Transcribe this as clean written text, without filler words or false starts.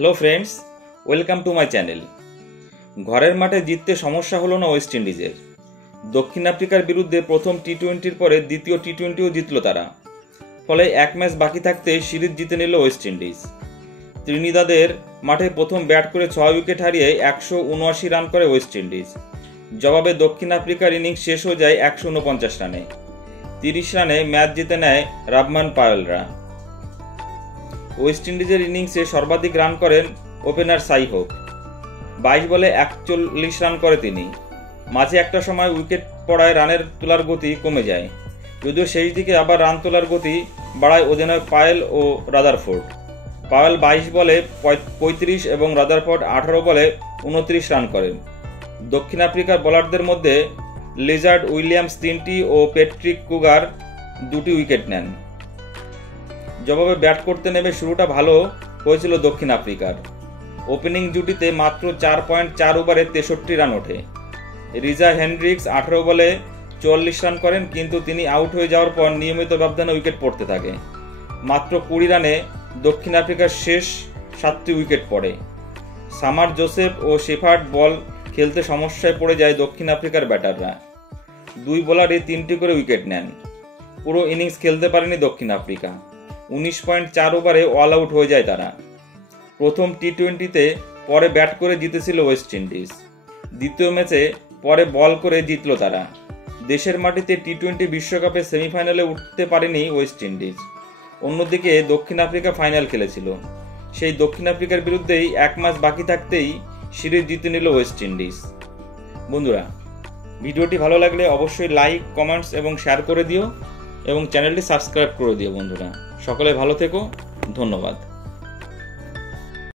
Hello friends, welcome to my channel. ঘরের মাঠে জিততে সমস্যা হলো না ওয়েস্ট ইন্ডিজের। দক্ষিণ আফ্রিকার বিরুদ্ধে প্রথম টি-20-র পরে দ্বিতীয় টি-20ও জিতল তারা। ফলে এক ম্যাচ বাকি থাকতে সিরিজ জিতে নিল ওয়েস্ট ইন্ডিজ। ত্রিনিদাদের মাঠে প্রথম ব্যাট করে 6 উইকেট হারিয়ে 179 রান করে ওয়েস্ট ইন্ডিজ। জবাবে দক্ষিণ আফ্রিকার ইনিংস শেষ হয়ে যায় 149 রানে। 30 রানে ম্যাচ জিতে নেয় রাভমান পাওয়েলরা। ওয়েস্ট ইন্ডিজের ইনিংসে সর্বাধিক রান করেন ওপেনার সাই হোপ। 22 বলে 41 রান করে তিনি। মাঝে একটা সময় উইকেট পড়ায় রানের তোলার গতি কমে যায়, যদিও শেষ দিকে আবার রান তোলার গতি বাড়ায় অধিনায়ক পায়েল ও রাদারফোর্ড। পায়েল 22 বলে 35 এবং রাদারফোর্ড 18 বলে 29 রান করেন। দক্ষিণ আফ্রিকার বোলারদের মধ্যে লিজার্ড উইলিয়ামস 3টি ও প্যাট্রিক কুগার 2টি উইকেট নেন। জবাবে ব্যাট করতে নেমে শুরুটা ভালো হয়েছিল দক্ষিণ আফ্রিকার। ওপেনিং জুটিতে মাত্র 4.4 ওভারে 63 রান ওঠে। রিজা হেনড্রিক্স 18 বলে 44 রান করেন, কিন্তু তিনি আউট হয়ে যাওয়ার পর নিয়মিত ব্যবধানে উইকেট পড়তে থাকে। মাত্র 20 রানে দক্ষিণ আফ্রিকার শেষ 7টি উইকেট পড়ে। সামার জোসেফ ও শেফার্ড বল খেলতে সমস্যায় পড়ে যায় দক্ষিণ আফ্রিকার ব্যাটাররা। 2 বোলারই 3টি করে উইকেট নেন। পুরো ইনিংস খেলতে পারেনি দক্ষিণ আফ্রিকা। 19.4 ওভারে অল আউট হয়ে যায় তারা। প্রথম টি-20তে পরে ব্যাট করে জিতেছিল ওয়েস্ট ইন্ডিজ। দ্বিতীয় ম্যাচে পরে বল করে জিতল তারা। দেশের মাটিতে টি-20 বিশ্বকাপে সেমিফাইনালে উঠতে পারেনি ওয়েস্ট ইন্ডিজ। অন্যদিকে দক্ষিণ আফ্রিকা ফাইনাল খেলেছিল। সেই দক্ষিণ আফ্রিকার বিরুদ্ধেই এক ম্যাচ বাকি থাকতেই সিরিজ জিতে নিল ওয়েস্ট ইন্ডিজ। বন্ধুরা, ভিডিওটি ভালো লাগলে অবশ্যই লাইক, কমেন্টস এবং শেয়ার করে দিও এবং চ্যানেলটি সাবস্ক্রাইব করে দিও। বন্ধুরা, সকলে ভালো থেকো। ধন্যবাদ।